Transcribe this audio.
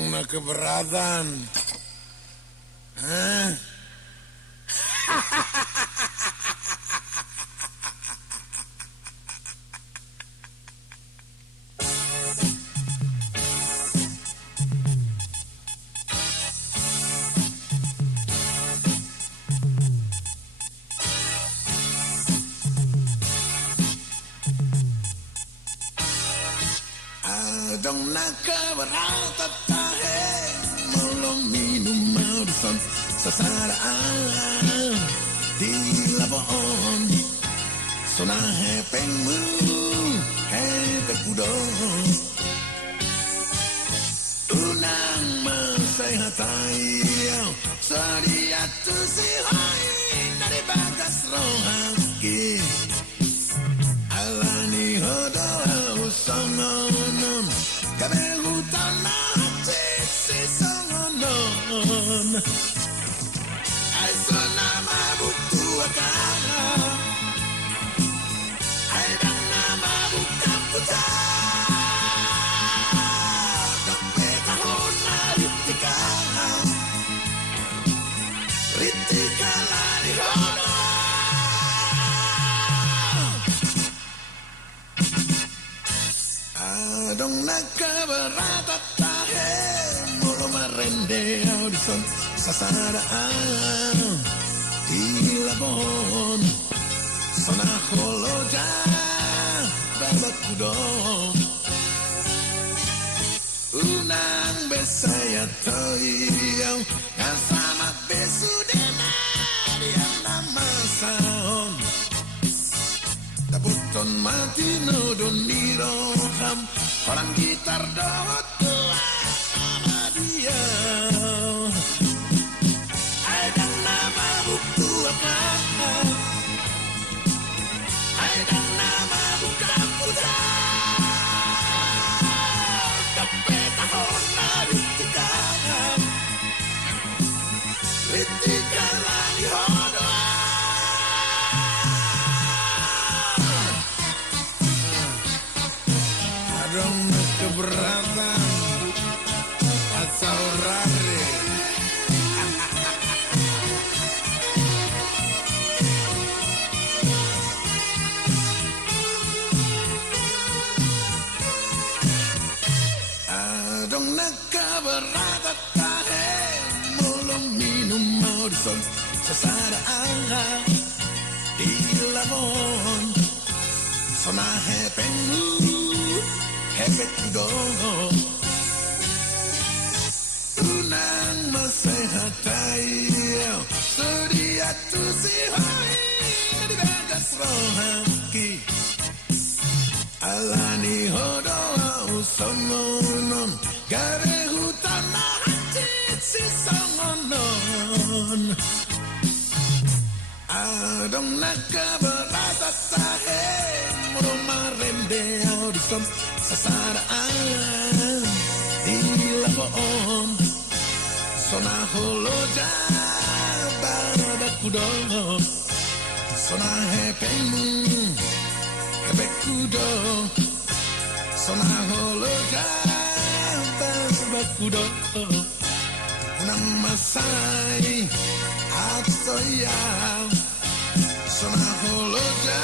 Dong na keberatan. Hah? Dong na keberatan tahe Molong minum maudusan sasaraan di labon Sona hepengmu hepek udon Unang masehatai Sedia tu si hai dari bagas rohaki Alani hodo songonon Kabelutan hati si songonon Aiso nama buktu akan Aidang nama bukan putar Tak petahon ritika Ritika lari hono Dong na keberatan tahe Molo marende audison sasaraan di labon Sona holoja babat kudong Unang besaya toiyau Kasama besudena Diam nama saon Tabuton mati nodon diroham Orang gitar dawat telah nama dia Aidang nama buktu apa Aidang nama bukan putra Tapi tahun ritika Ritika lagi hodoh Dong na keberatan Asal rare Dong na keberatan tahe Molong minum maudison sasaraan di labon Sona hepengmu hepek kudong Unang masehatai Sedia tu si hai Di bagas rohaki Alani hodo songonon Gare hutan hati si songonon Adong na keberatan tahe Moro marende audison sasaraan di labon Sona holoja babat kudong Sona hepengmu hepek kudong Sona holoja babat kudong Unang masai atau ya Sona holoja